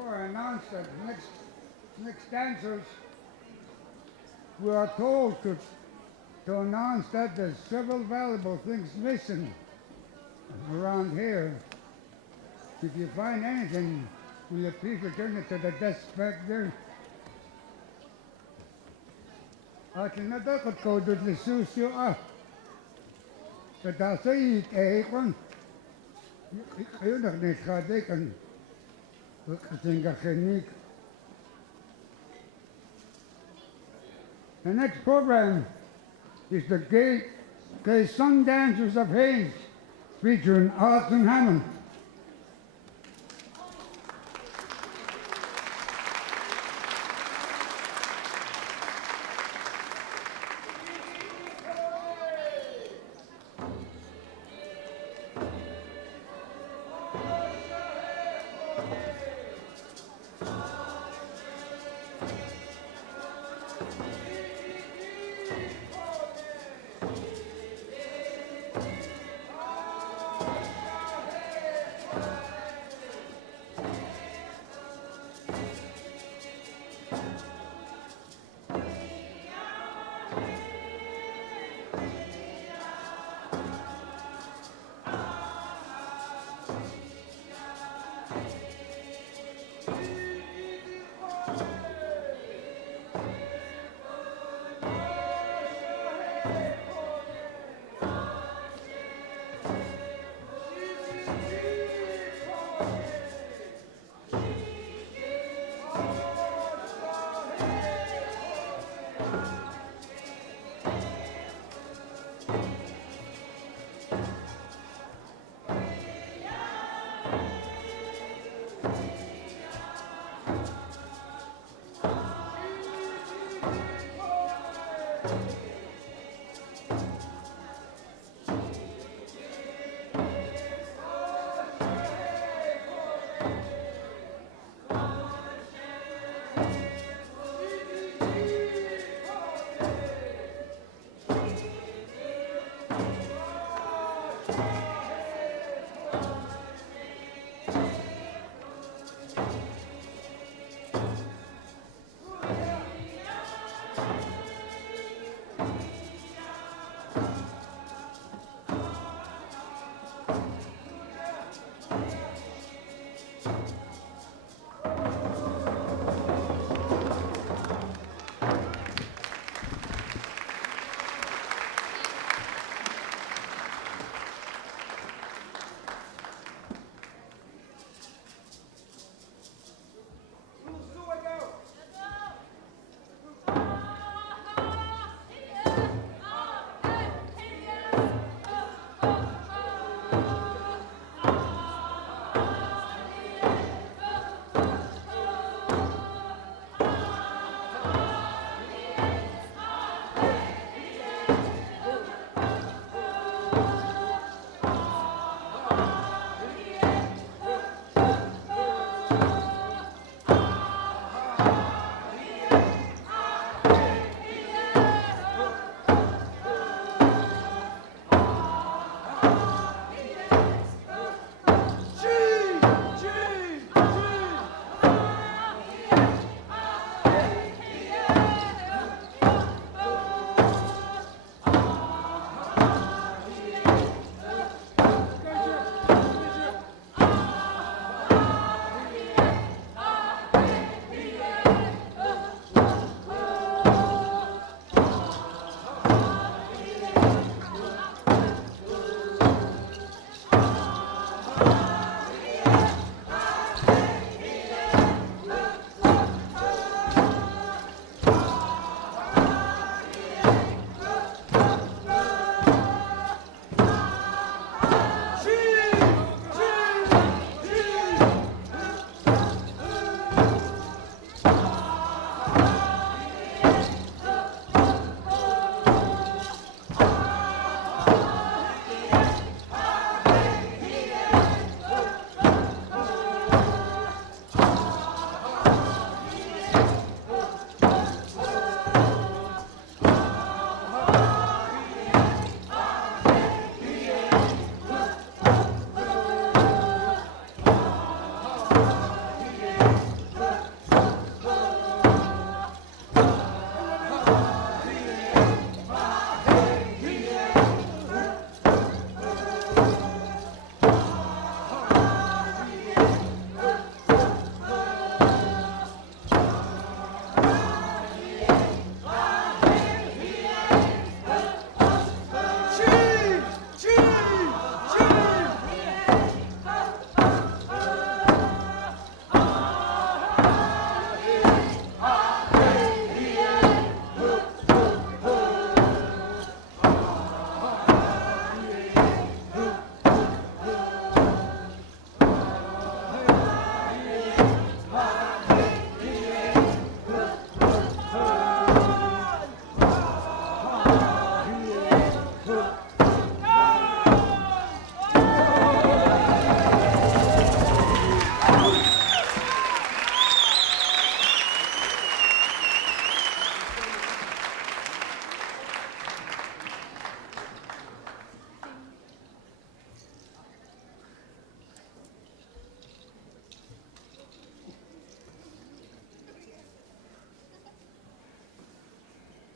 before I announce that next dancers, we are told to announce that there's several valuable things missing around here. If you find anything, will you please return it to the desk back there? At natakot ko doon sa susyo Katasa ikon. Ayun naknikade kan. Kasing kakinig. The next program is the Gay Sung Dancers of Hayes, featuring Alton Hammond.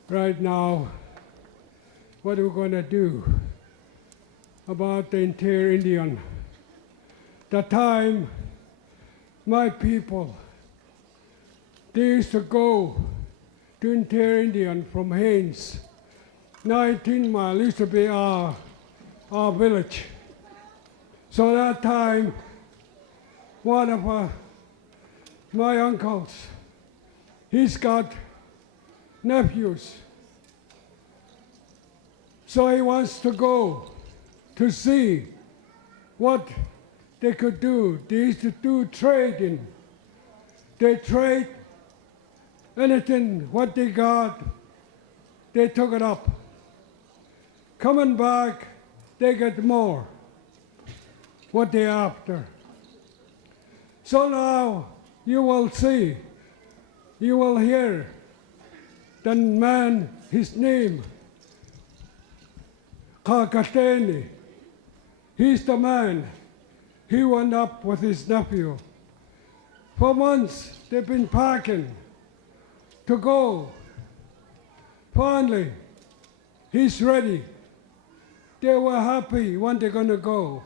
right now what we're going to do about the interior Indian. The time my people, they used to go to interior Indian from Haines. 19 miles used to be our village. So that time, one of my uncles, he's got nephews. So he wants to go to see what they could do. They used to do trading. They trade anything, what they got, they took it up. Coming back, they get more, what they after. So now you will see, you will hear the man, his name, Kakateni. He's the man. He went up with his nephew. For months, they've been packing to go. Finally, he's ready. They were happy when they're going to go.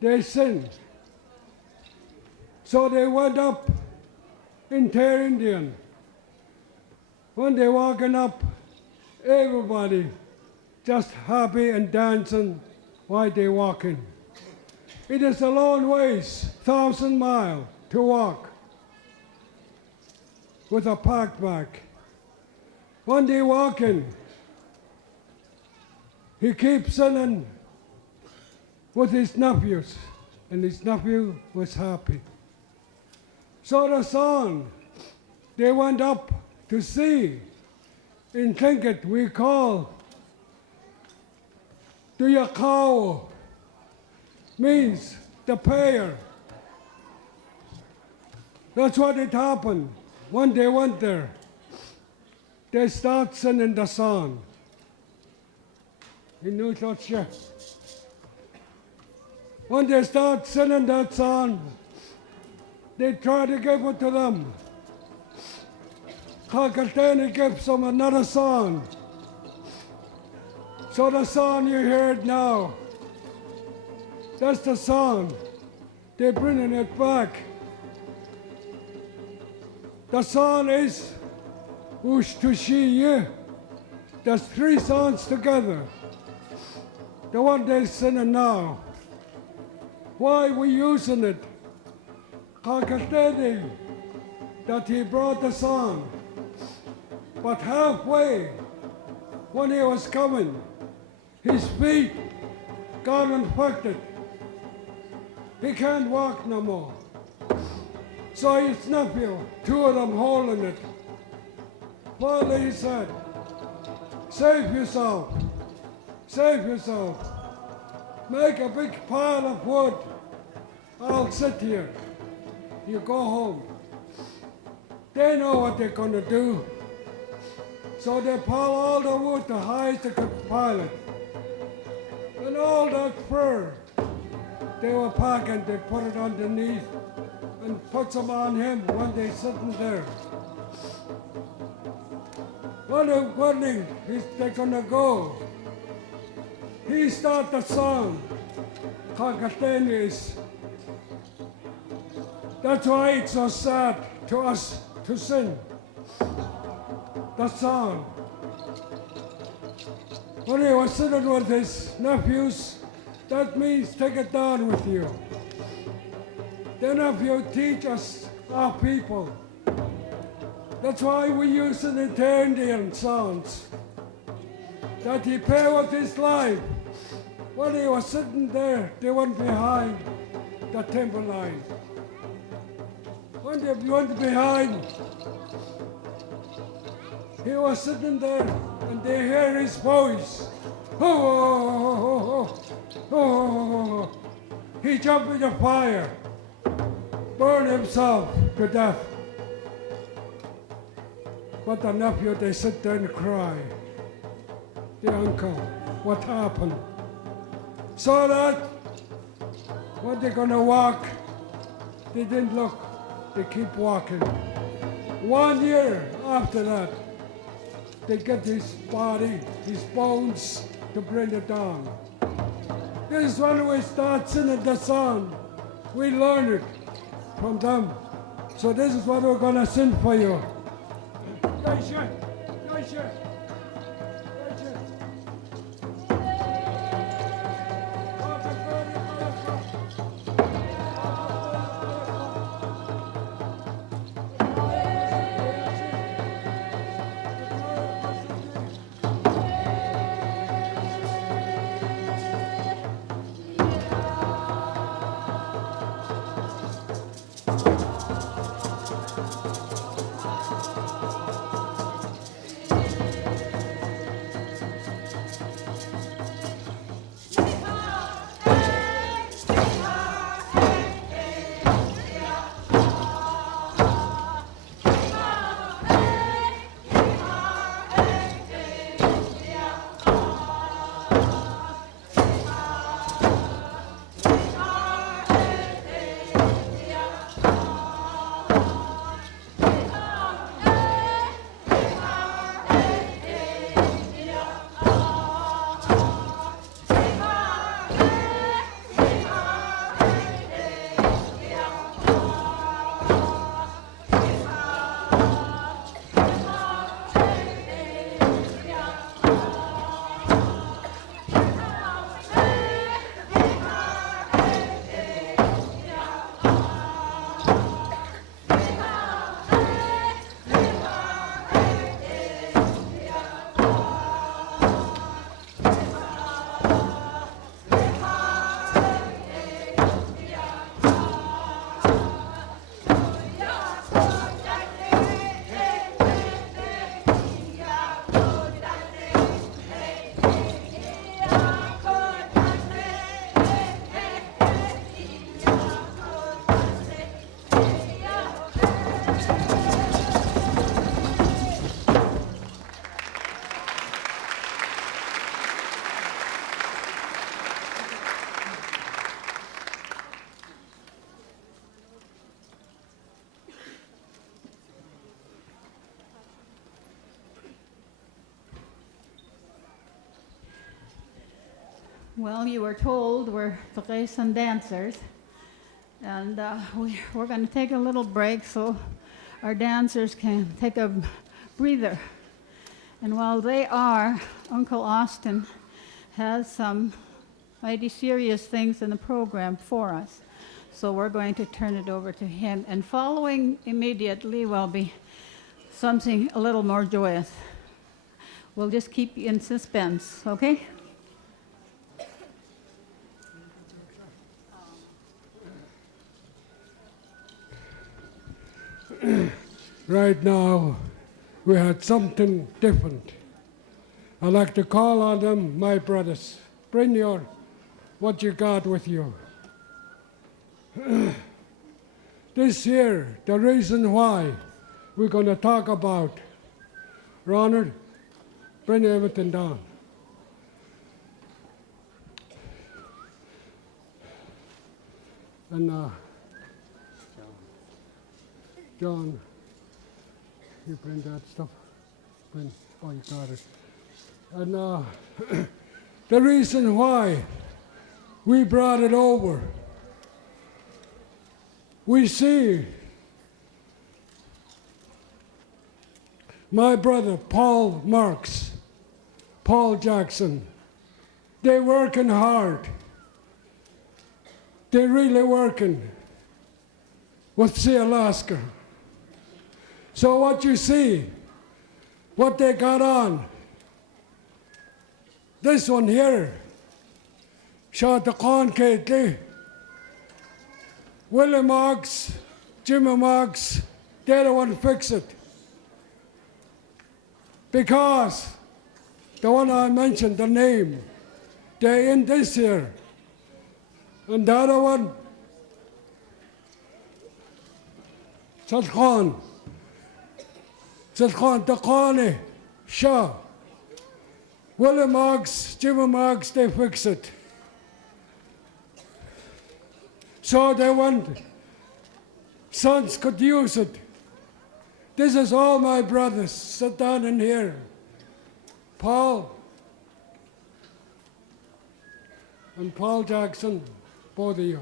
They sinned. So they went up in Interior Indian. When they're walking up, everybody just happy and dancing while they're walking. It is a long ways, 1,000 miles to walk with a packback. When they're walking, he keeps singing with his nephews, and his nephew was happy. So the son, they went up to see. In Tlingit, we call Tuyakao, means the payer. That's what it happened. When they went there, they start singing the song. When they start singing that song, they try to give it to them. Kakateni gives them another song. So the song you heard now, that's the song. They're bringing it back. The song is Ushtushiye. There's 3 songs together. The one they're singing now. Why we using it? Kakateni, that he brought the song. But halfway, when he was coming, his feet got infected. He can't walk no more. So his nephew, 2 of them holding it. Finally he said, save yourself, save yourself. Make a big pile of wood. I'll sit here. You go home. They know what they're going to do. So they pile all the wood the highest they could pile it. And all that fur they were packing, they put it underneath and put some on him when they're sitting there. When they're gonna go, he started the song, Kakateni's. That's why it's so sad to us to sing the song. When he was sitting with his nephews, that means take it down with you. The nephew teach us, our people. That's why we use the Indian songs. That he paid with his life. When he was sitting there, they went behind the timberline. When they went behind, he was sitting there and they hear his voice. Oh. He jumped in the fire, burned himself to death. But the nephew, they sit there and cry. The uncle, what happened? So that when they're gonna walk, they didn't look, they keep walking. 1 year after that, they get his body, his bones, to bring it down. This is when we start singing the song. We learn it from them. So this is what we're going to sing for you. Eisa, Eisa, Eisa. Well, you were told we're some dancers, and we're going to take a little break so our dancers can take a breather. And while they are, Uncle Austin has some mighty serious things in the program for us. So we're going to turn it over to him. And following immediately will be something a little more joyous. We'll just keep you in suspense, okay? Right now, we had something different. I'd like to call on them, my brothers. Bring what you got with you. This year, the reason why we're going to talk about, Ronald, bring everything down. And John, you bring that stuff. Oh, you got it. And the reason why we brought it over, we see my brother Paul Marks, Paul Jackson, they're working hard. They're really working with Sealaska. So what you see, what they got on, this one here, shot the concretely. Willie Marks, Jimmy Marks, they're the one fix it. Because the one I mentioned, the name, they're in this here. And the other one, Sadkhan, Dakani, Shah. Willie Marks, Jimmy Marks, they fix it. So they want sons could use it. This is all my brothers sit down in here. Paul and Paul Jackson, both of you.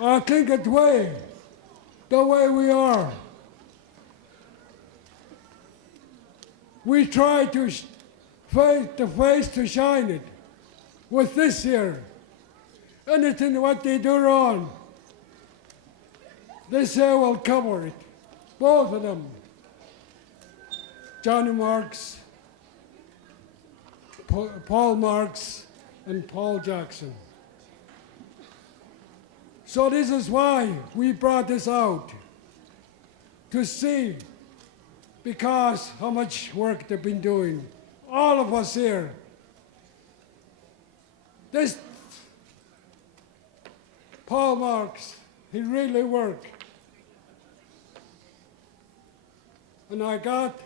I think the way we are, we try to face to shine it with this here. Anything what they do wrong, this here will cover it. Both of them. Johnny Marks, Paul Marks, and Paul Jackson. So this is why we brought this out, to see, because how much work they've been doing. All of us here. This Paul Marks, he really worked. And I got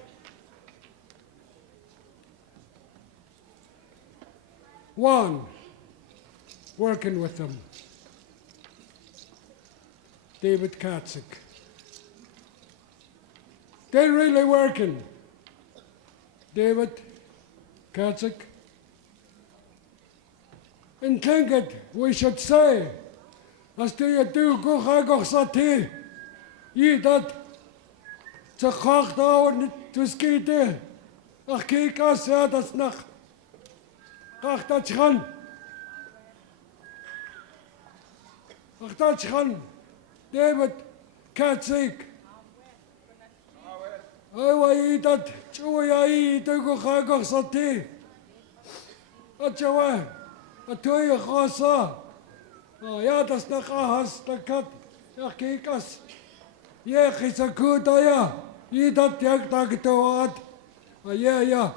one working with them, David Katzik. They're really working. David Katzik. In Tlingit, we should say, as do do go sati, ye dat ze graag daar te schieten. Ach kijk als ja dat nacht. Ach dat gaan. Ach dat gaan. David Katzik. Awa ye dat choya ye do go graag sati. Atjawa. Atoy khasa. Ja, das ist nach Ahas, der Kat, ja, Kikas. Ja, ich sag gut, ja, jeder Tag gedauert. Ja, ja.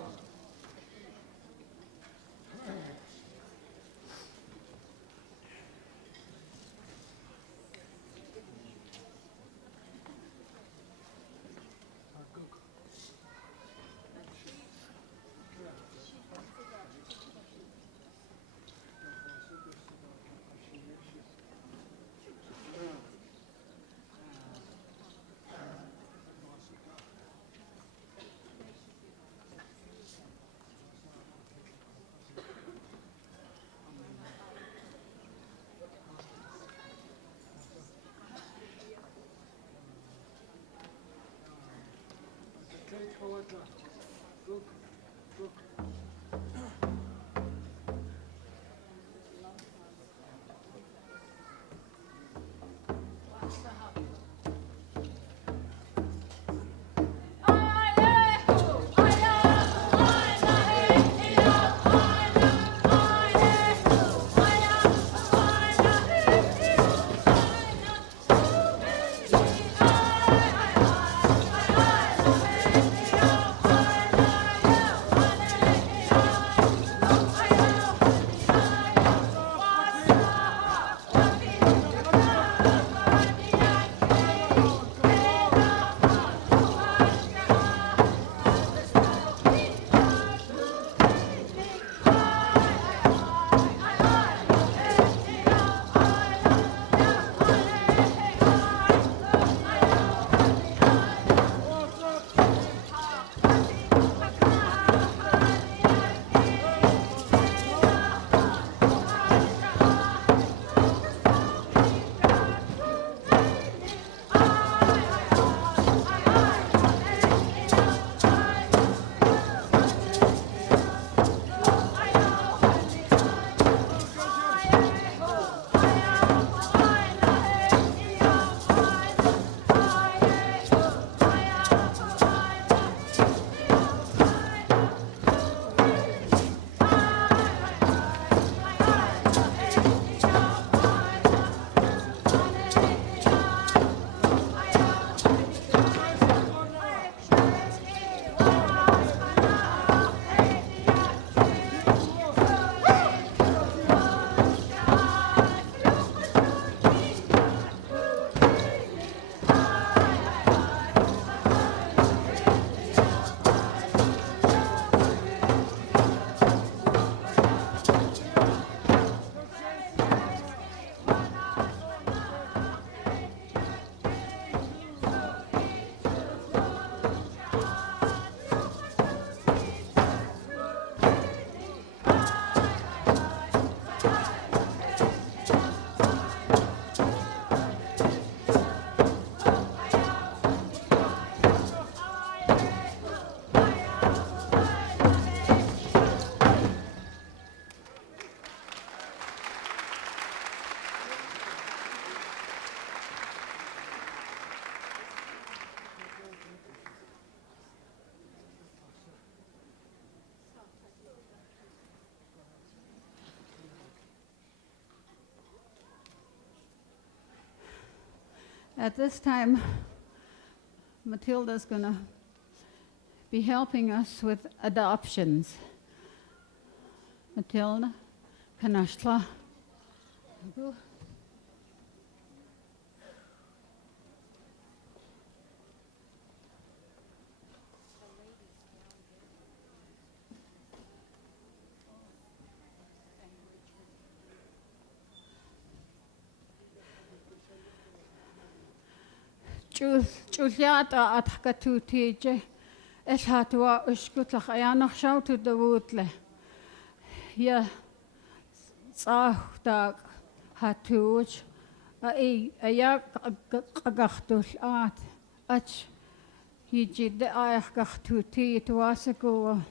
At this time, Matilda's going to be helping us with adoptions. Matilda, Kanashla. Juliata at Hakatutije, Eshatua Ushkutlach Ayanach shoutu the Wootle. Ya Zahdag Hatuch, Ayak Agachtush at Ach Yiji the Ayakachtuti, it was a go.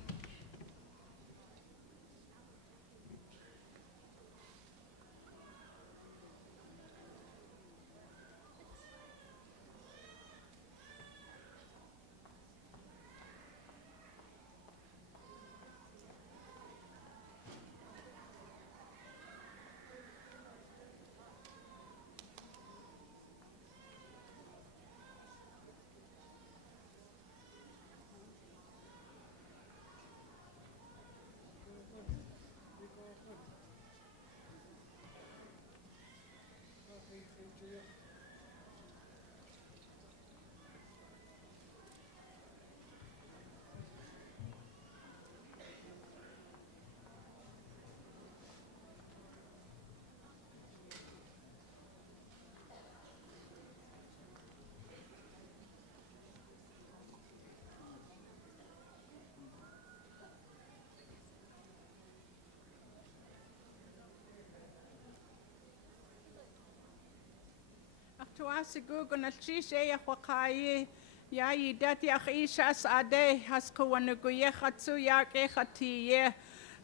Tuasigu na chishe ya kwakaye ya yidat ya ishas ade haskowanuguye khatsu ya ke khatiye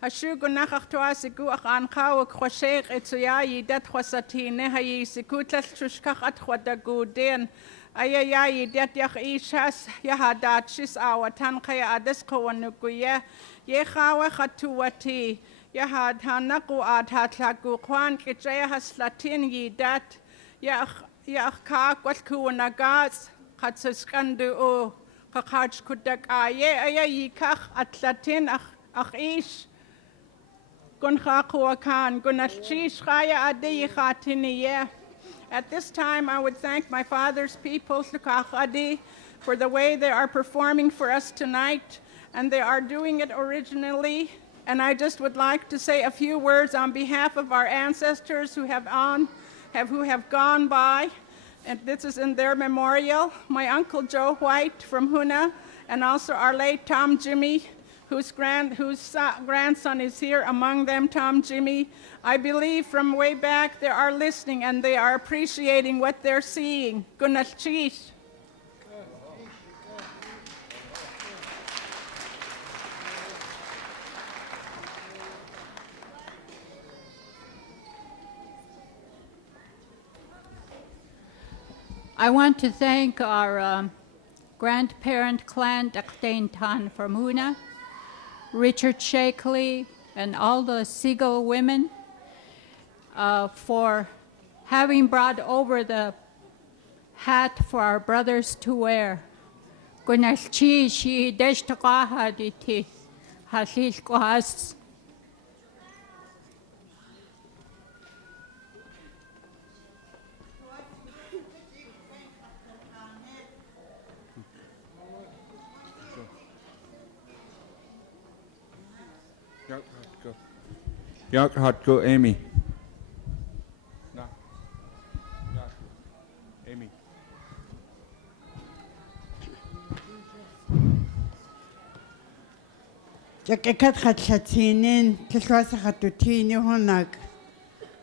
hashugu na tuasigu akhan khaw khoshek etsu ya yidat khosatine hayisikuta shushka khat khwadaguden aya ya yidat ya ishas ya hadat shis awatan khaya ades kowanuguye ye khaw khatuwati ya hadhanaku adhatlagu kwan kichaya haslatin yidat ya ka kwalkuwanagas katsaskandu o kakaj kudak aye aya yikach atlatin ish gunchakuakan gunalchish chaya ade yichatiniye. At this time, I would thank my father's people, Tlukachadi, for the way they are performing for us tonight, and they are doing it originally. And I just would like to say a few words on behalf of our ancestors who have gone by, and this is in their memorial. My Uncle Joe White from Huna, and also our late Tom Jimmy, whose grandson is here among them, Tom Jimmy. I believe from way back they are listening and they are appreciating what they're seeing. Gunalchish. I want to thank our grandparent clan, Daktain Tan from Huna, Richard Shakely, and all the Seagull women for having brought over the hat for our brothers to wear. Gunalchi shi deshtaqaha diti hasil kohas. Yak hat go Amy. No. Yak. Amy. Jakekat khatlatinin tlwasa khatutini honak.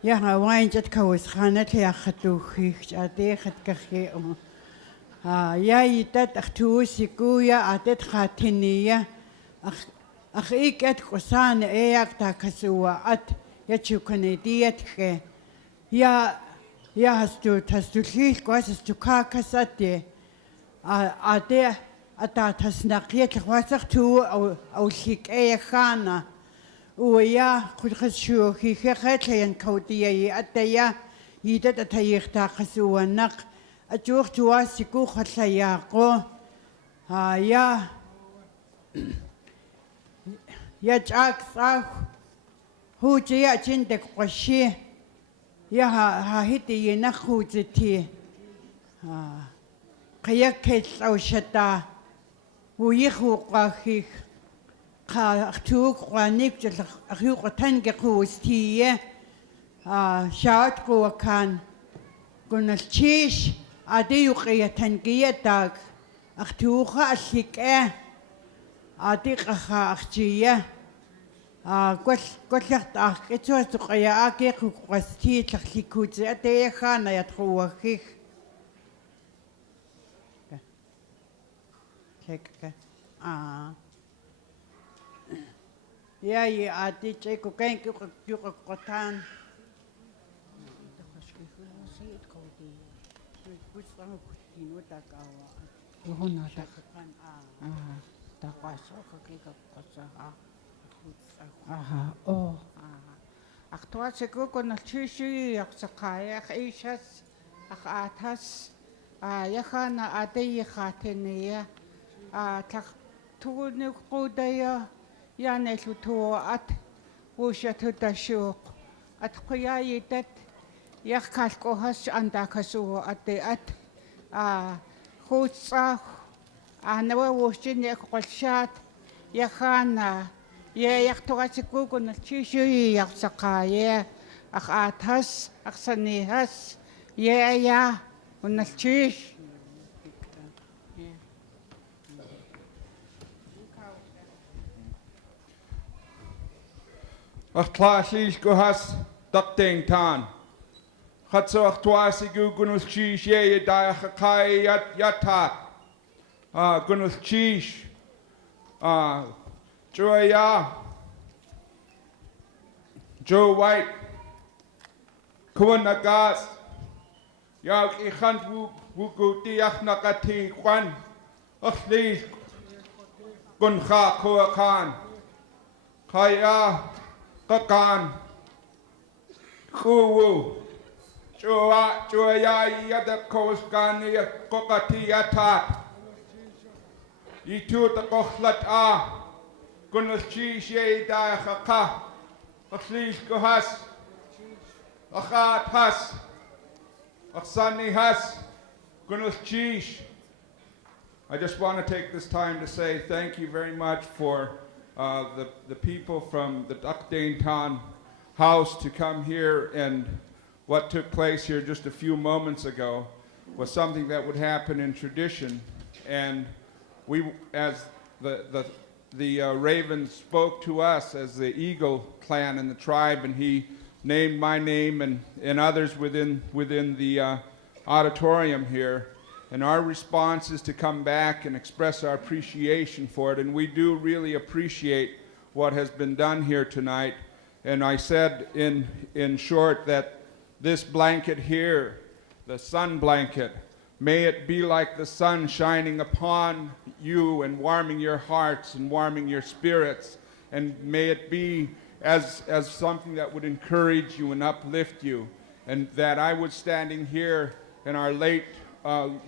Ya hawain jat kawis khanat ya khatuhi ade khatkhi ya yitat akhtusiku ya atet khatiniya Ikat kosan eyak takasua at yachukanediat ke ya hastu hlil kwas hastu kakasate ade ata tasnaqiet khwasaq tu au hik ekhana uya khudkhashu hi khatlayan kawdiya ataya yidat atayikh takasua naq أجوخ تواسكو خلياقو يا جاك صاح هو جيا جندك قشي يا هيتي ينخو زتي قياكيت أو شتا ويخو قاخيخ اختوك قانيك اخيوق تنقق وستيه شاعت قوة كان قلنا الشيش عديو قيا تنقيتك اختوخا الشيكاه عديق اخا اختيه قلت لك اتوا تقيا اكيق وقستيه تخليكوتي اتيه خانا يتخوخيخ كيكا يا عادي تشيكو كان كيو قطان أختواسكو كنا تشيشي يقصقايا خيشس أخاتس يخانا عادي خاتنية توني قوديا يعني لتوات وشتو تشوق أتقيا يدت يخالكو هس عندك سو أتي خوصا أنا ووشين يقولشات يخانا يختواسكو كنا تشيشي يقصقايا أخاتس أخسنيهس يا كنا تشيش Achtlaashish gohas dakting tan. Hatso achtwasi gunus chish ye dayakai yatat. Gunus chish. Joya. Joe White. Kuanagas. Yak ikhant wuku tiach nakati kwan. Achlish guncha kuakan. Kaya. Kakan, Kuwu, Joya Yada Koskani, Kokati Yatat, Yitu the Kochlat Gunus Chish Da Haka, Achlish Gohas, Achat Has, Aksani Has, Gunus Chish. I just want to take this time to say thank you very much for the people from the Dakdaintan house to come here, and what took place here just a few moments ago was something that would happen in tradition, and we, as the raven spoke to us as the Eagle clan and the tribe, and he named my name and others within the auditorium here. And our response is to come back and express our appreciation for it. And we do really appreciate what has been done here tonight. And I said in short that this blanket here, the sun blanket, may it be like the sun shining upon you and warming your hearts and warming your spirits. And may it be as something that would encourage you and uplift you. And that I was standing here in our late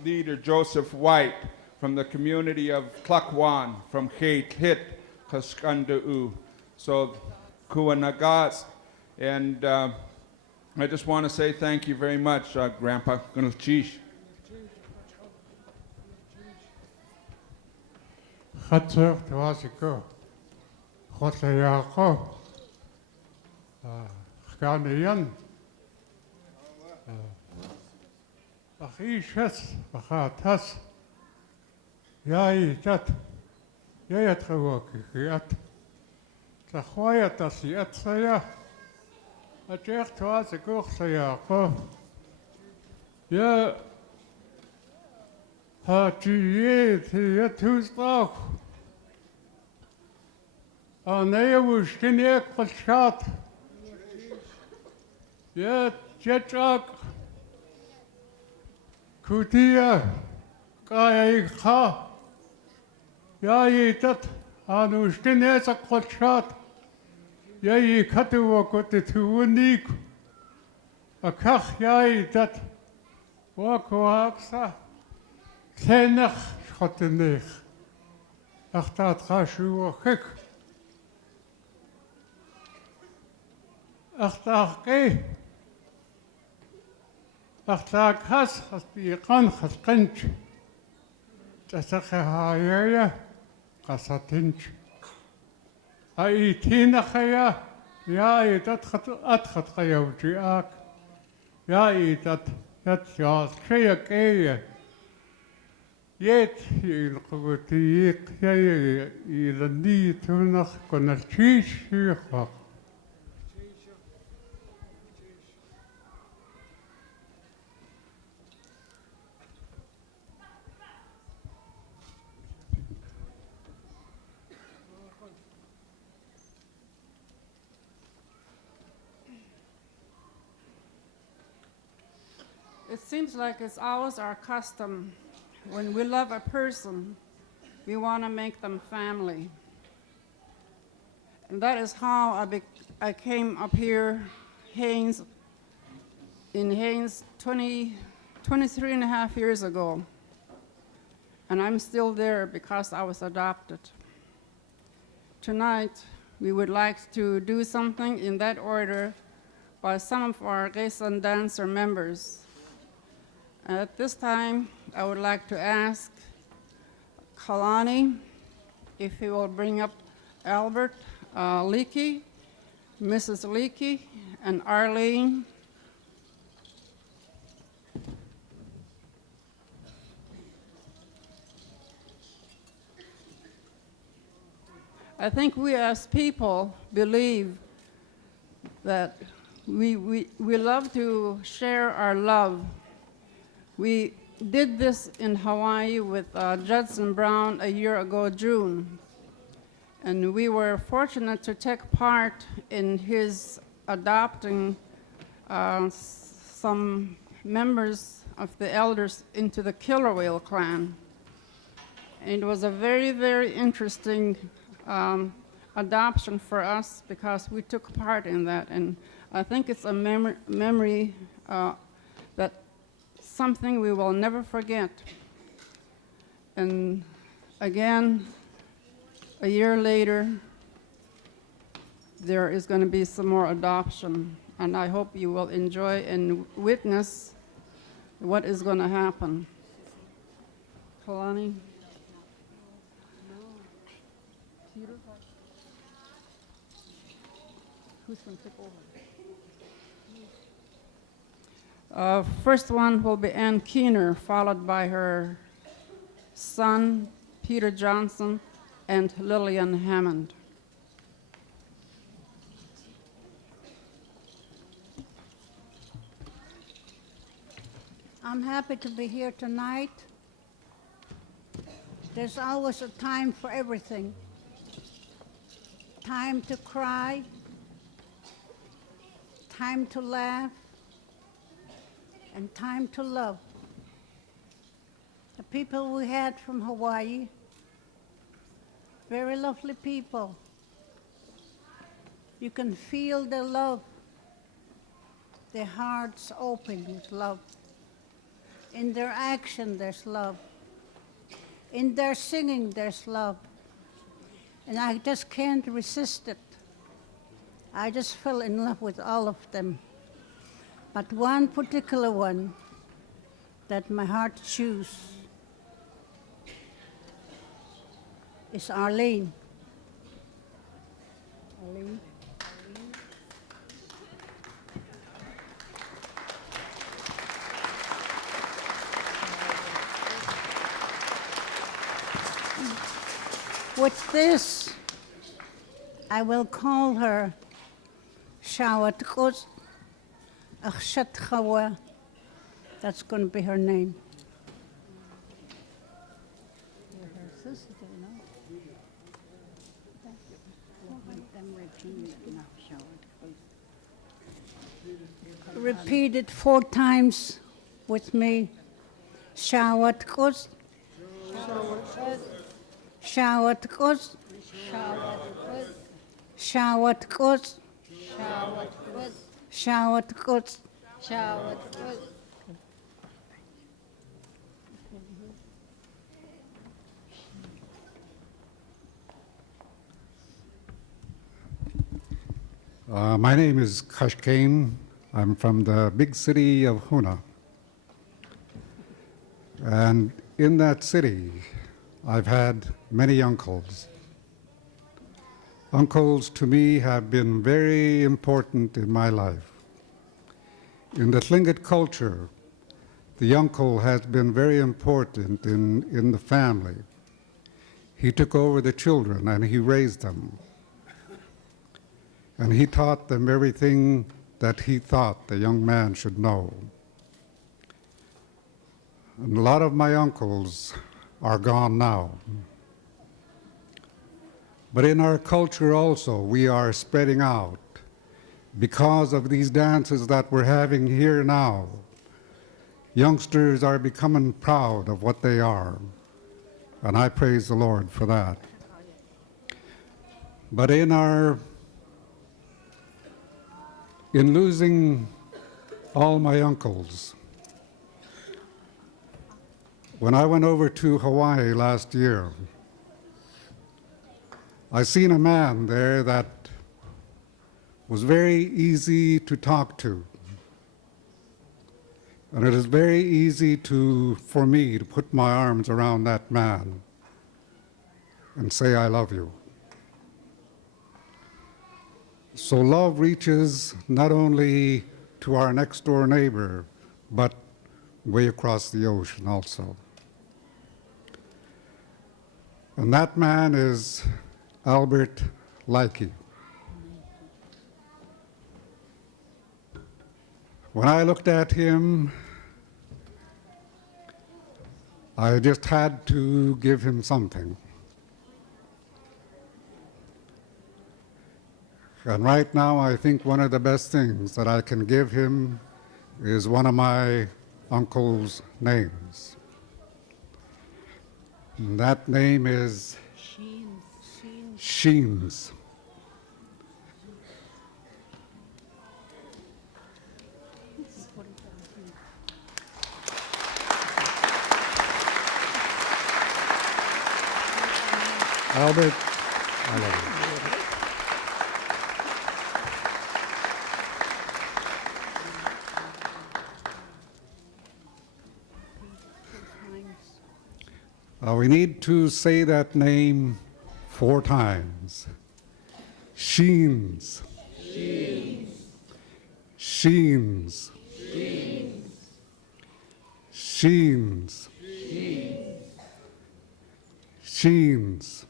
leader Joseph White from the community of Klakwan, from Hit Kaskandu. So Kuanagas, and I just want to say thank you very much, Grandpa Gunuchish. Khatser Twasiko, Khotayako, Khanian. Achishas, Achatas, Yaitat, Yayatrawaki, Tahoyatas Yatsaya, a Jech was a Gorsayako, Ya Hachiet, Yatusbach, Aneavushkinek was shot, Yet Jetrak. Kutia Kaya Kha Yayitat Anushkinesa Kotchat Yayi Katuwa Kotitu Unik a Kach Yayitat Wakuaksa, Senach Schotenich, Achtat Rashu Hik, Achtake, Achtak Has, Haspikan, Haskanch, Tasakahaya, Kasatinch. Aitinachaya, Yai dat Atchataya Jiak, Yai dat Yas Kaya, Yet il Kutik, Yai Ilani Tunach, Konachish, It seems like it's always our custom. When we love a person, we want to make them family. And that is how I came up here, in Haynes 23 and a half years ago. And I'm still there because I was adopted. Tonight, we would like to do something in that order by some of our Gayson dancer members. At this time, I would like to ask Kalani if he will bring up Albert Leakey, Mrs. Leakey, and Arlene. I think we as people believe that we love to share our love. We did this in Hawaii with Judson Brown a year ago, June. And we were fortunate to take part in his adopting some members of the elders into the Killer Whale clan. And it was a very, very interesting adoption for us because we took part in that. And I think it's a memory that something we will never forget. And again, a year later, there is going to be some more adoption. And I hope you will enjoy and witness what is going to happen. Kalani? Who's going to take over? First one will be Ann Keener, followed by her son, Peter Johnson, and Lillian Hammond. I'm happy to be here tonight. There's always a time for everything. Time to cry, time to laugh, and time to love. The people we had from Hawaii, very lovely people. You can feel their love, their hearts open with love. In their action, there's love. In their singing, there's love. And I just can't resist it. I just fell in love with all of them. But one particular one that my heart chooses is Arlene. Arlene. With this, I will call her Shawat Akshat Chawa. That's going to be her name. You're her sister, no? Repeat it 4 times with me. Shawat Kuz. Shawat Kuz. Shawat Kuz. Shawat Kuz. Shawat Kuz. My name is Kashkane. I'm from the big city of Huna. And in that city, I've had many uncles. Uncles to me have been very important in my life. In the Tlingit culture, the uncle has been very important in the family. He took over the children and he raised them. And he taught them everything that he thought the young man should know. And a lot of my uncles are gone now. But in our culture also, we are spreading out because of these dances that we're having here now. Youngsters are becoming proud of what they are, and I praise the Lord for that. But in losing all my uncles, when I went over to Hawaii last year, I seen a man there that was very easy to talk to. And it is very easy for me to put my arms around that man and say, I love you. So love reaches not only to our next door neighbor, but way across the ocean also. And that man is Albert Leike. When I looked at him, I just had to give him something. And right now, I think one of the best things that I can give him is one of my uncle's names. And that name is Sheens. Albert, I love you. We need to say that name 4 times. Sheens. Sheens. Sheens. Sheens. Sheens.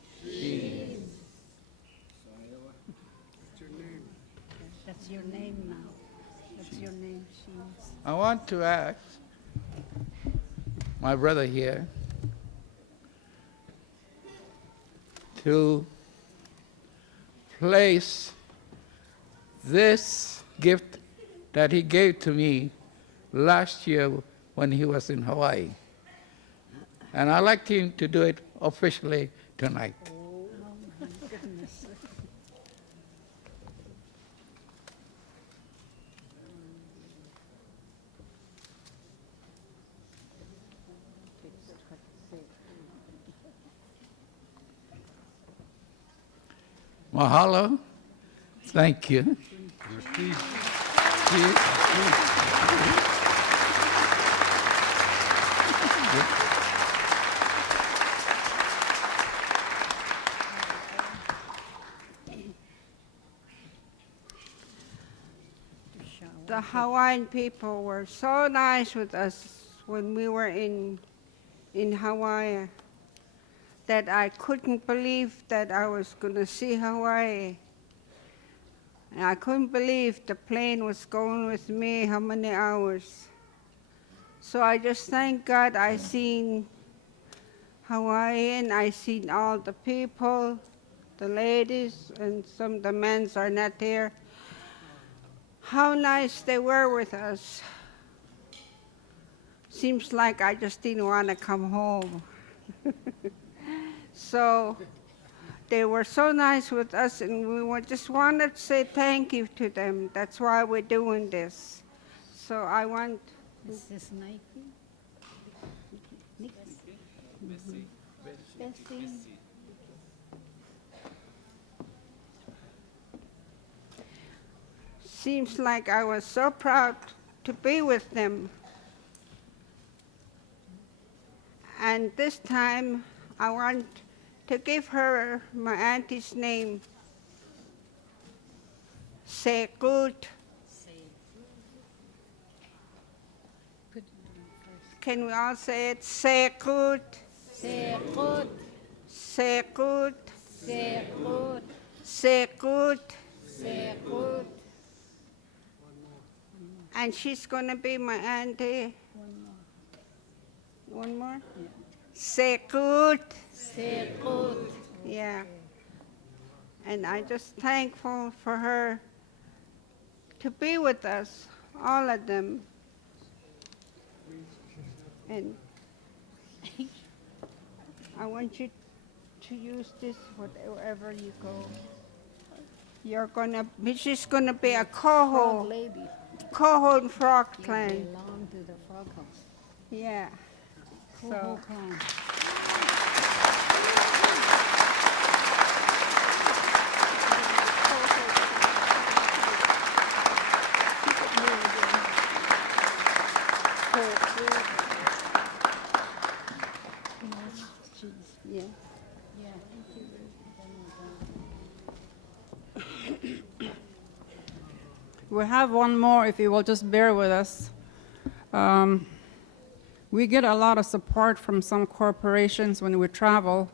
That's your name now. That's your name, Sheens. I want to ask my brother here to place this gift that he gave to me last year when he was in Hawaii. And I'd like him to do it officially tonight. Oh, my goodness. Mahalo. Thank you. The Hawaiian people were so nice with us when we were in Hawaii that I couldn't believe that I was going to see Hawaii. And I couldn't believe the plane was going with me how many hours. So I just thank God I seen Hawaii, and I seen all the people, the ladies, and some of the men are not there. How nice they were with us. Seems like I just didn't want to come home. So they were so nice with us, and we just wanted to say thank you to them. That's why we're doing this. So I want... Is this Nike? seems like I was so proud to be with them. And this time, I want to give her my auntie's name. Sekut. Can we all say it? Sekut. Sekut. Sekut. Sekut. Sekut. Sekut. And she's going to be my auntie. One more? Sekut. Sekut. Yeah. And I'm just thankful for her to be with us, all of them. And I want you to use this wherever you go. She's gonna be a coho in Frog Clan. Belong to the frog house. Yeah. So. Yeah. We have one more, if you will just bear with us. We get a lot of support from some corporations when we travel,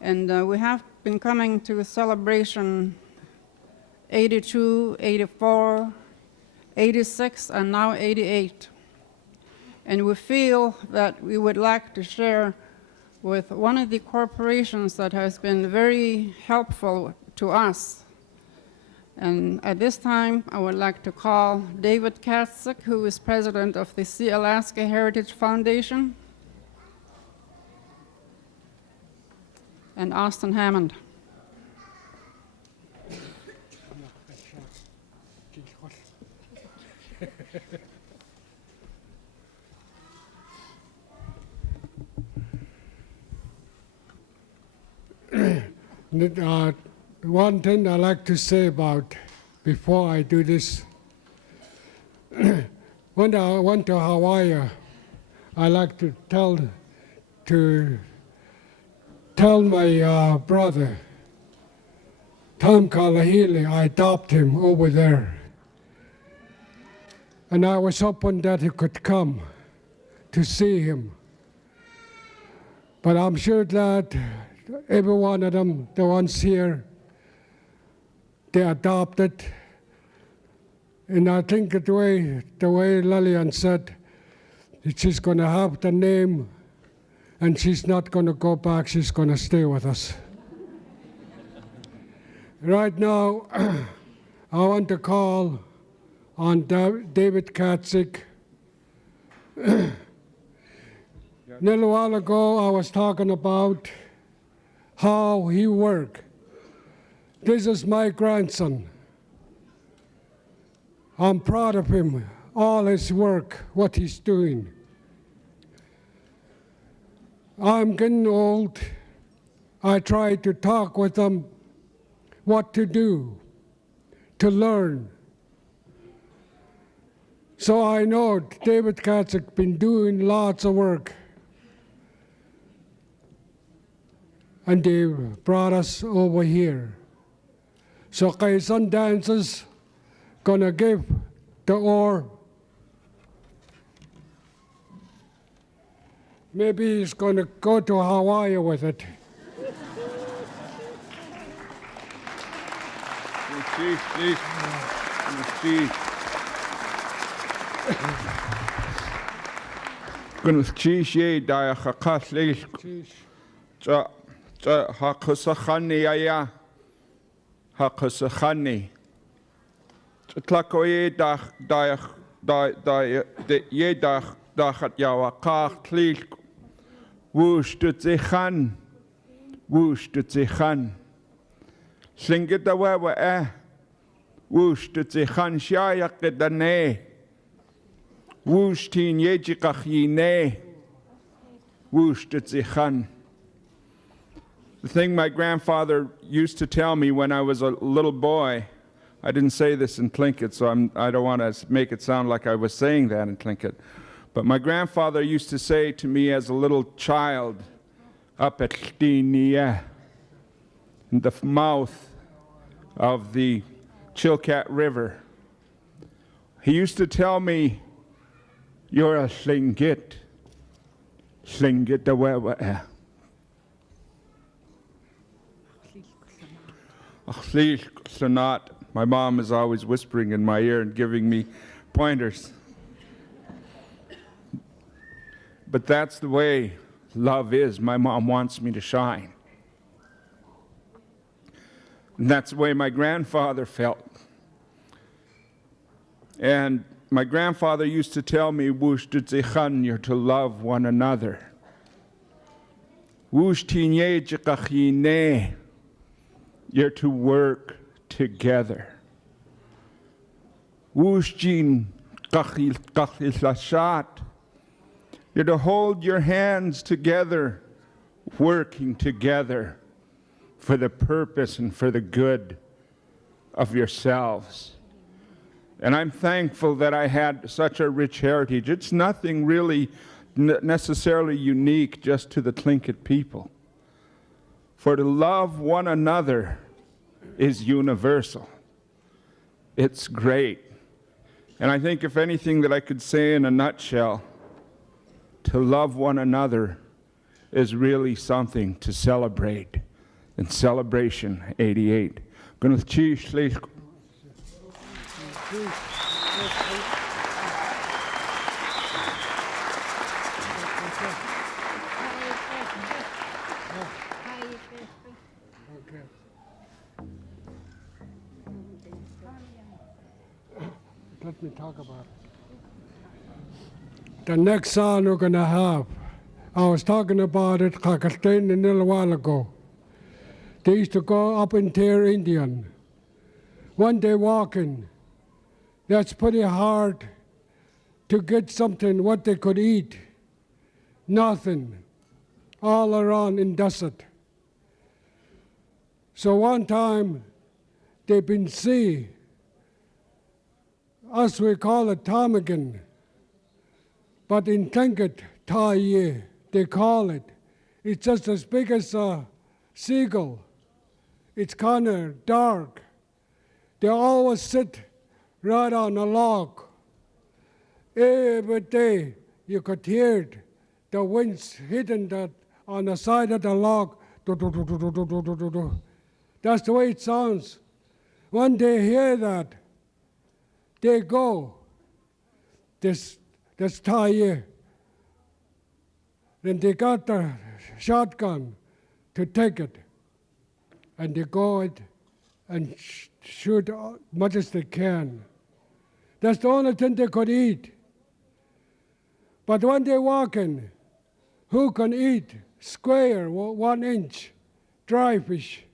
and we have been coming to celebration 82, 84, 86, and now 88. And we feel that we would like to share with one of the corporations that has been very helpful to us. And at this time, I would like to call David Katzek, who is president of the Sealaska Heritage Foundation, and Austin Hammond. One thing I like to say about before I do this, when I went to Hawaii, I like to tell my brother, Tom Kalahili, I adopted him over there. And I was hoping that he could come to see him. But I'm sure that every one of them, the ones here, they adopted. And I think the way Lillian said, she's going to have the name, and she's not going to go back, she's going to stay with us. Right now, I want to call on David Katzek. A little while ago, I was talking about how he worked. This is my grandson. I'm proud of him, all his work, what he's doing. I'm getting old. I try to talk with him what to do, to learn. So I know David Katzek been doing lots of work. And they brought us over here. So Kaisan Dances gonna give the oar. Maybe he's gonna go to Hawaii with it. Gonna cheese da hakasle. Hakusachani aya. Hakusachani. Tlakoye da hat yawa kach klik. Wushtut zichan. Wushtut zichan. Slinget da wawa Wushtut zichan shayak dane. Wushtin yejikach yine. Wushtut zichan. The thing my grandfather used to tell me when I was a little boy I didn't say this in Tlingit, so I don't want to make it sound like I was saying that in Tlingit. But my grandfather used to say to me as a little child, up at Tlingit, in the mouth of the Chilkat River, he used to tell me, "You're a Tlingit. Tlingit the wewe." My mom is always whispering in my ear and giving me pointers. But that's the way love is. My mom wants me to shine. And that's the way my grandfather felt. And my grandfather used to tell me, you're to love one another. You're to work together. You're to hold your hands together, working together for the purpose and for the good of yourselves. And I'm thankful that I had such a rich heritage. It's nothing really necessarily unique just to the Tlingit people. For to love one another is universal. It's great. And I think if anything that I could say in a nutshell, to love one another is really something to celebrate in Celebration 88. Let me talk about it. The next song we're going to have, I was talking about it a little while ago. They used to go up in Tier Indian. One day walking, that's pretty hard to get something what they could eat. Nothing, all around in desert. So one time, they've been see, us we call it ptarmigan, but in Tlingit, Thai, they call it. It's just as big as a seagull. It's kind of dark. They always sit right on a log. Every day you could hear it, the winds hitting that on the side of the log. That's the way it sounds. One day hear that, they go, this Thai, then they got the shotgun to take it, and they go it and shoot as much as they can. That's the only thing they could eat. But when they're walking, who can eat square 1 inch dry fish?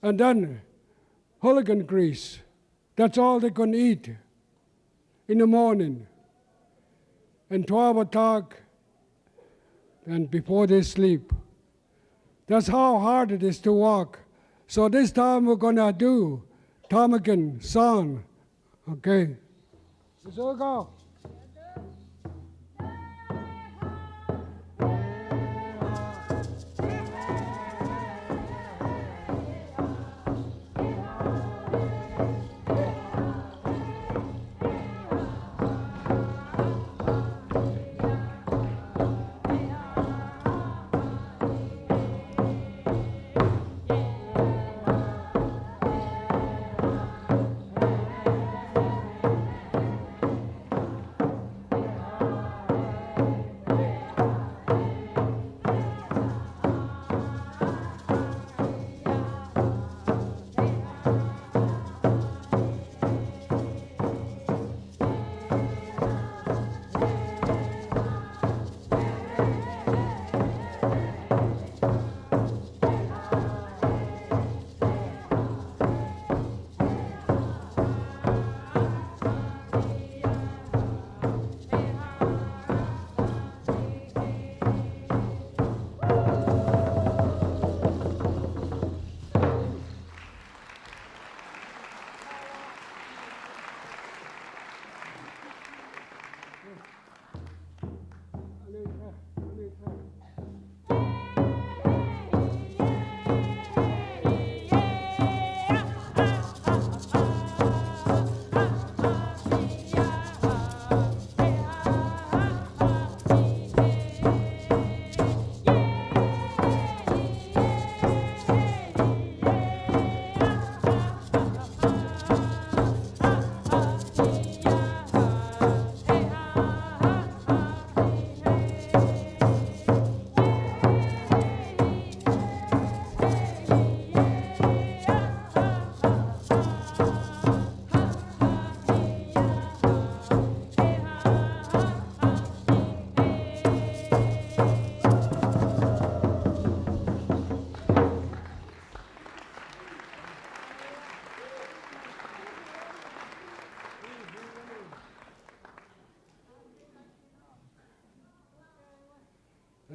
And then hooligan grease. That's all they can eat in the morning. And 12 o'clock and before they sleep. That's how hard it is to walk. So this time we're going to do ptarmigan song. Okay? So we go.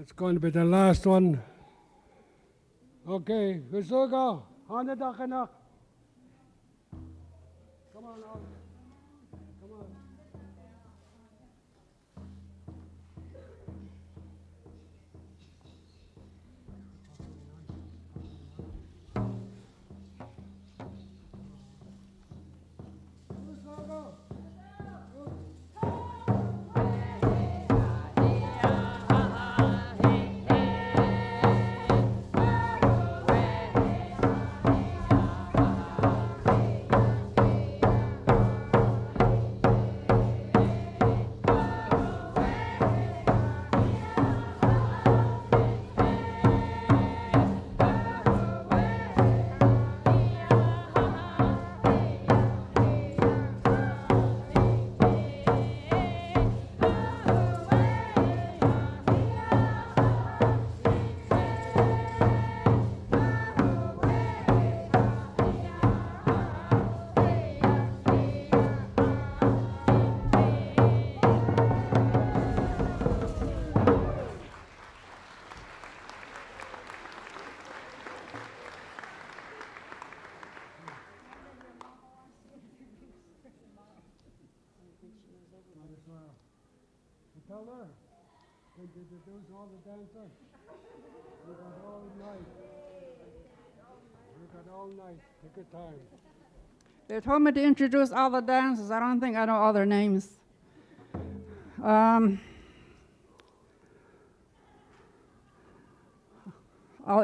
It's going to be the last one. Okay, Husuga, Hanadakanak. Come on, Oliver. Come on. Tell her. Did introduce all the dancers. We got all night. We got all night. Take your time. They told me to introduce all the dancers. I don't think I know all their names. I'll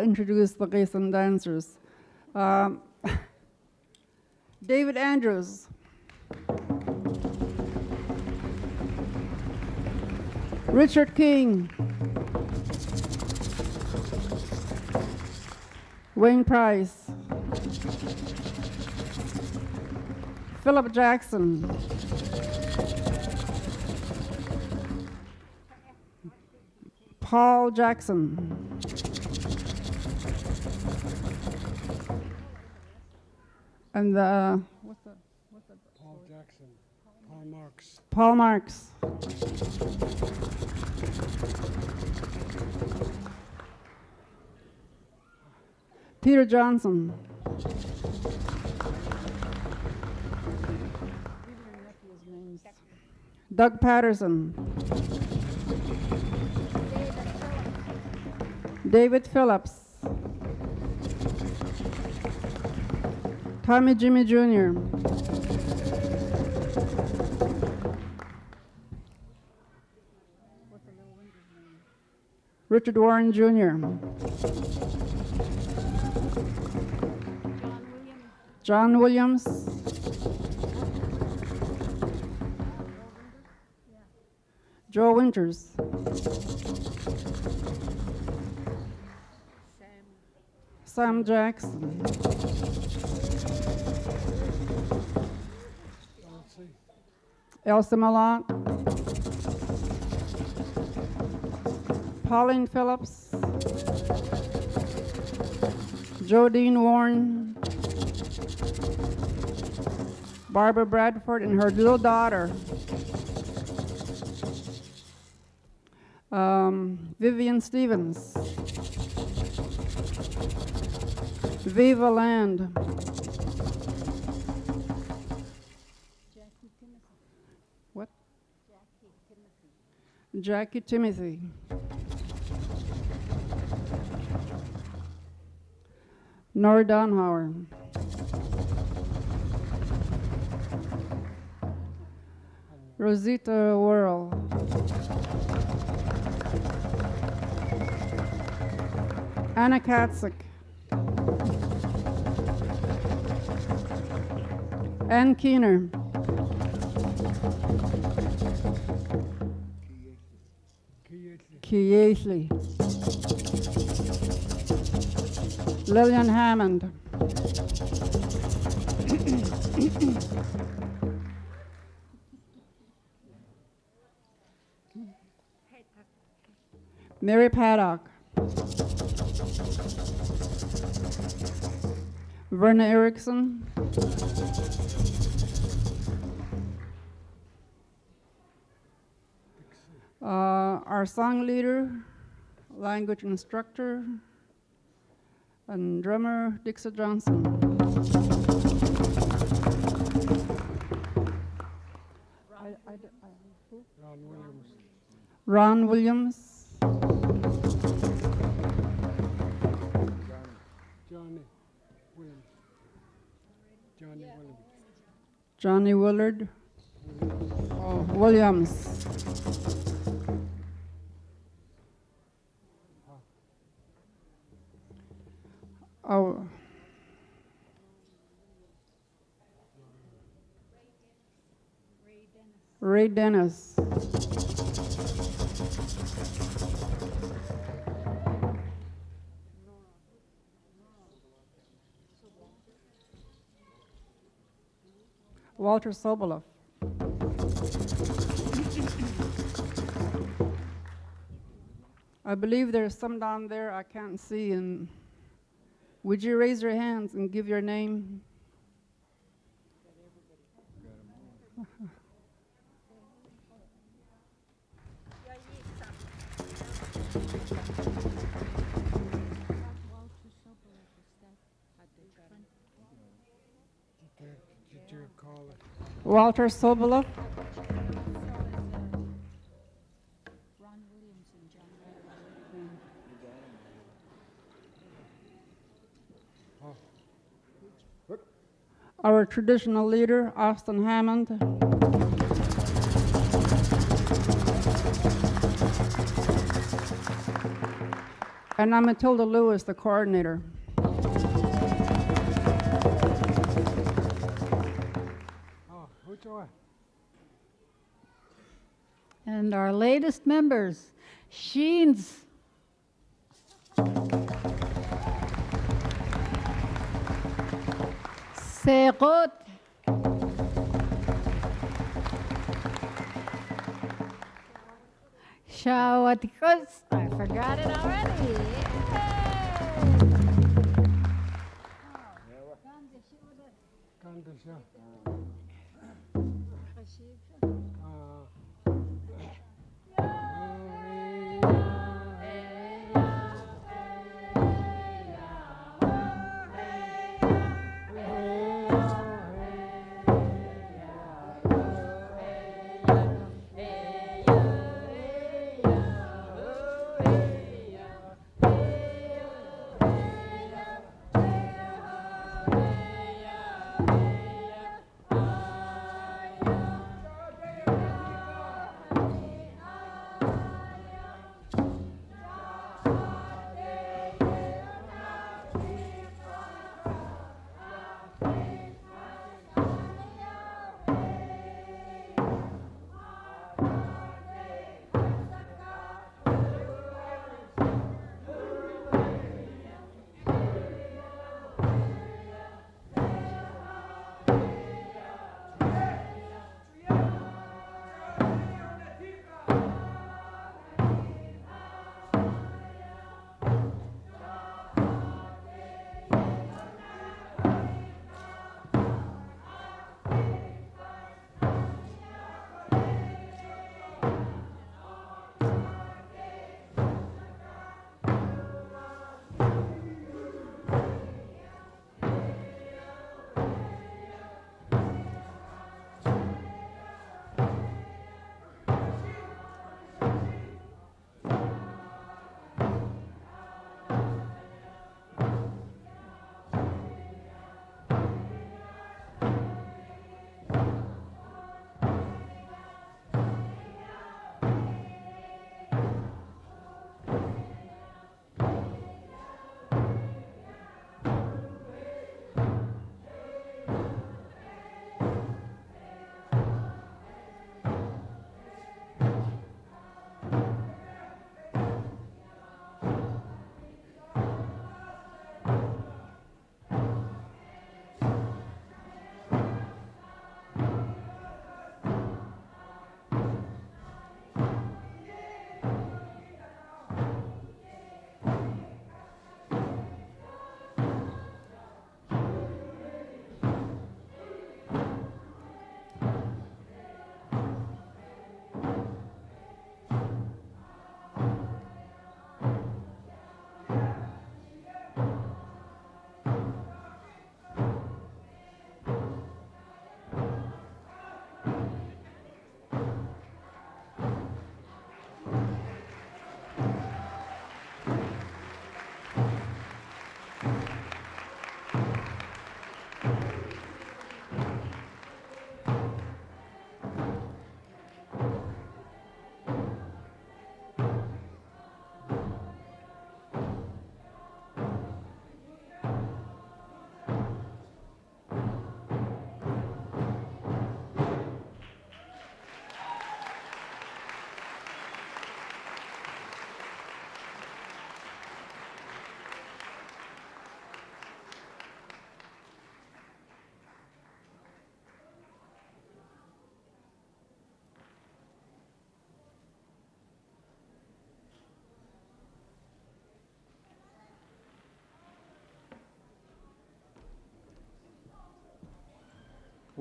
introduce the Gayson dancers. David Andrews. Richard King. Wayne Price. Philip Jackson. Paul Jackson. And what's that? Paul Jackson. Paul Marks. Paul Marks. Peter Johnson. Doug Patterson. David Phillips. Tommy Jimmy Jr. Richard Warren Jr. John Williams. Joe Winters. Sam Jackson. Elsa Malott. Pauline Phillips. Jodine Warren. Barbara Bradford and her little daughter. Vivian Stevens. Viva Land. What? Jackie Timothy. Nora Donhauer. Rosita Worrell. Anna Katzek. Ann Keener. Kiesli. Lillian Hammond. Mary Paddock. Verna Erickson. Our song leader, language instructor, and drummer Dixie Johnson. Ron Williams. Johnny Willard. Oh, Williams. Oh. Ray Dennis. Walter Sobolov. I believe there's some down there I can't see. And would you raise your hands and give your name? Walter Sobolov. Ron Williams and John. Our traditional leader, Austin Hammond. And I'm Matilda Lewis, the coordinator. And our latest members, Sheens. Serot. Shawatikos. I forgot it already.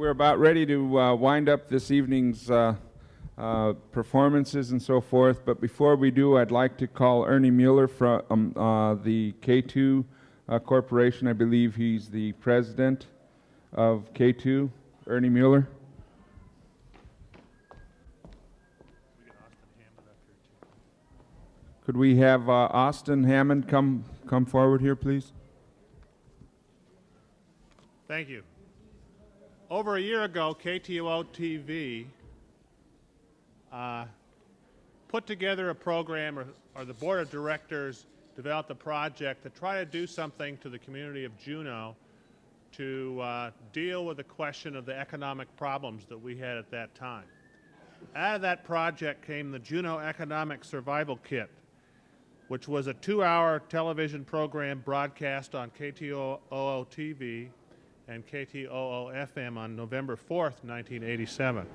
we're about ready to wind up this evening's performances and so forth, but before we do, I'd like to call Ernie Mueller from the K2 Corporation. I believe he's the president of K2. Ernie Mueller. Could we have Austin Hammond come forward here, please? Thank you. Over a year ago, KTOO TV put together a program, or the board of directors developed a project to try to do something to the community of Juneau to deal with the question of the economic problems that we had at that time. Out of that project came the Juneau Economic Survival Kit, which was a 2-hour television program broadcast on KTOO TV and KTOO FM on November 4th, 1987.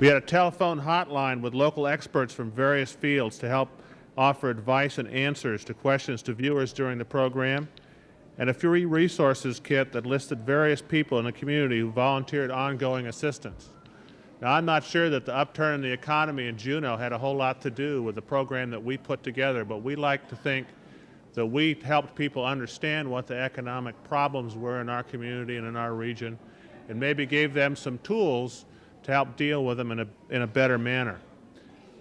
We had a telephone hotline with local experts from various fields to help offer advice and answers to questions to viewers during the program, and a free resources kit that listed various people in the community who volunteered ongoing assistance. Now, I'm not sure that the upturn in the economy in Juneau had a whole lot to do with the program that we put together, but we like to think that we helped people understand what the economic problems were in our community and in our region, and maybe gave them some tools to help deal with them in a better manner.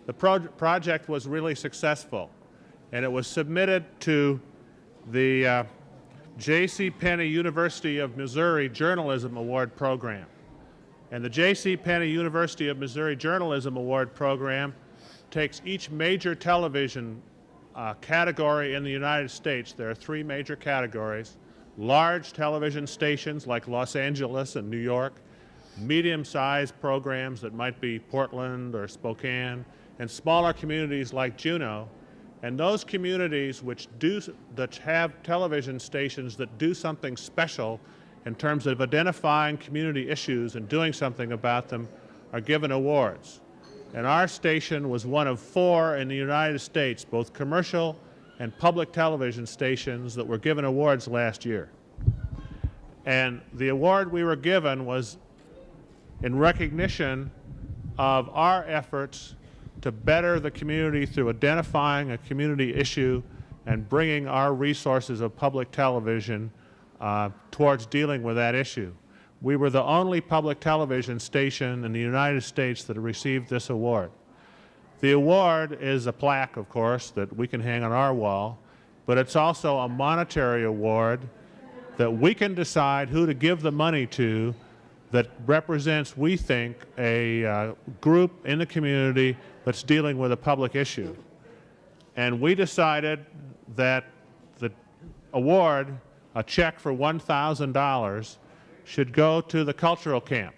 The project was really successful, and it was submitted to the J.C. Penney University of Missouri Journalism Award Program. And the J.C. Penney University of Missouri Journalism Award Program takes each major television category in the United States. There are 3 major categories: large television stations like Los Angeles and New York, medium-sized programs that might be Portland or Spokane, and smaller communities like Juneau. And those communities that have television stations that do something special in terms of identifying community issues and doing something about them are given awards. And our station was one of 4 in the United States, both commercial and public television stations, that were given awards last year. And the award we were given was in recognition of our efforts to better the community through identifying a community issue and bringing our resources of public television towards dealing with that issue. We were the only public television station in the United States that received this award. The award is a plaque, of course, that we can hang on our wall, but it's also a monetary award that we can decide who to give the money to that represents, we think, a group in the community that's dealing with a public issue. And we decided that the award, a check for $1,000, should go to the cultural camp.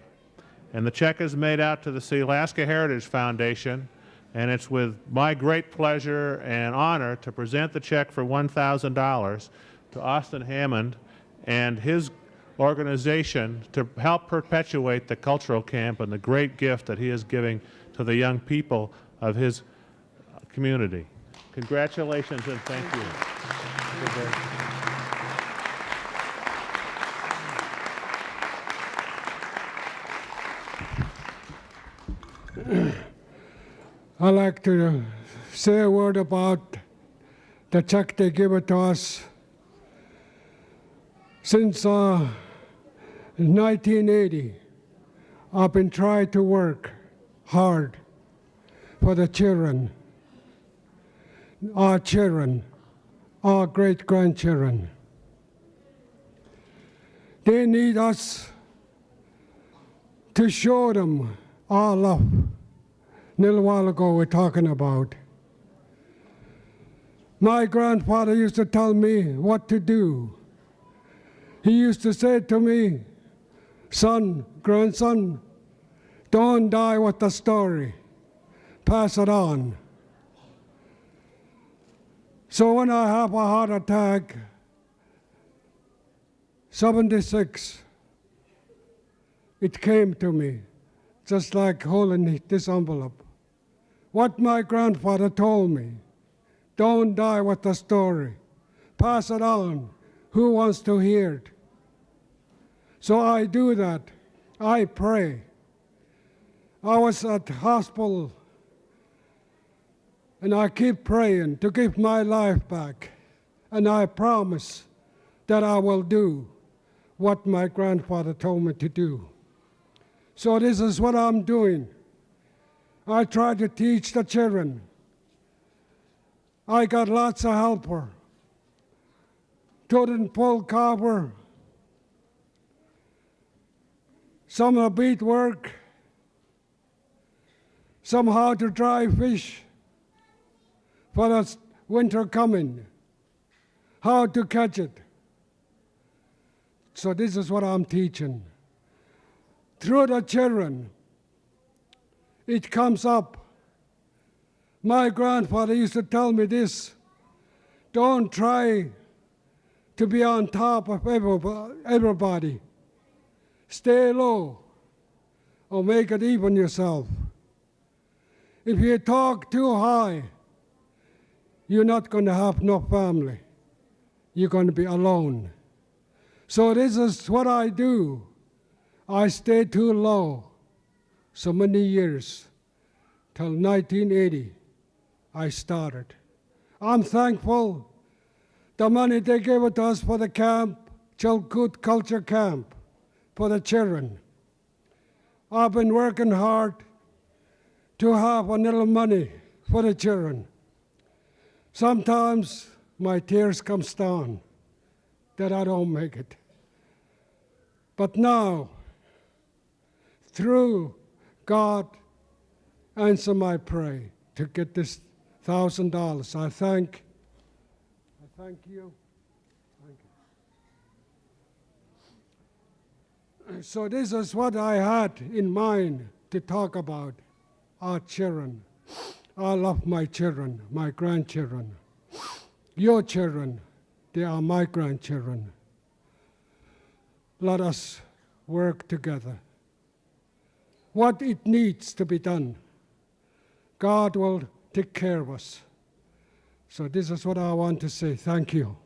And the check is made out to the Sealaska Heritage Foundation, and it's with my great pleasure and honor to present the check for $1,000 to Austin Hammond and his organization to help perpetuate the cultural camp and the great gift that he is giving to the young people of his community. Congratulations and thank you. I'd like to say a word about the check they give it to us. Since 1980, I've been trying to work hard for the children, our great-grandchildren. They need us to show them our love. A little while ago we're talking about. My grandfather used to tell me what to do. He used to say to me, son, grandson, don't die with the story. Pass it on. So when I have a heart attack, 76, it came to me, just like holding this envelope. What my grandfather told me, don't die with the story. Pass it on. Who wants to hear it? So I do that. I pray. I was at the hospital, and I keep praying to give my life back. And I promise that I will do what my grandfather told me to do. So this is what I'm doing. I try to teach the children. I got lots of helper. Children pull cover. Some are beadwork. Some how to dry fish for the winter coming. How to catch it. So this is what I'm teaching. Through the children, it comes up. My grandfather used to tell me this: don't try to be on top of everybody. Stay low or make it even yourself. If you talk too high, you're not going to have no family. You're going to be alone. So this is what I do. I stay too low so many years, till 1980 I started. I'm thankful the money they gave it to us for the camp, Chilkoot Culture Camp, for the children. I've been working hard to have a little money for the children. Sometimes my tears come down that I don't make it. But now, through God, answer my prayer to get this $1,000. I thank you. Thank you. So this is what I had in mind to talk about, our children. I love my children, my grandchildren. Your children, they are my grandchildren. Let us work together. What it needs to be done, God will take care of us. So this is what I want to say. Thank you.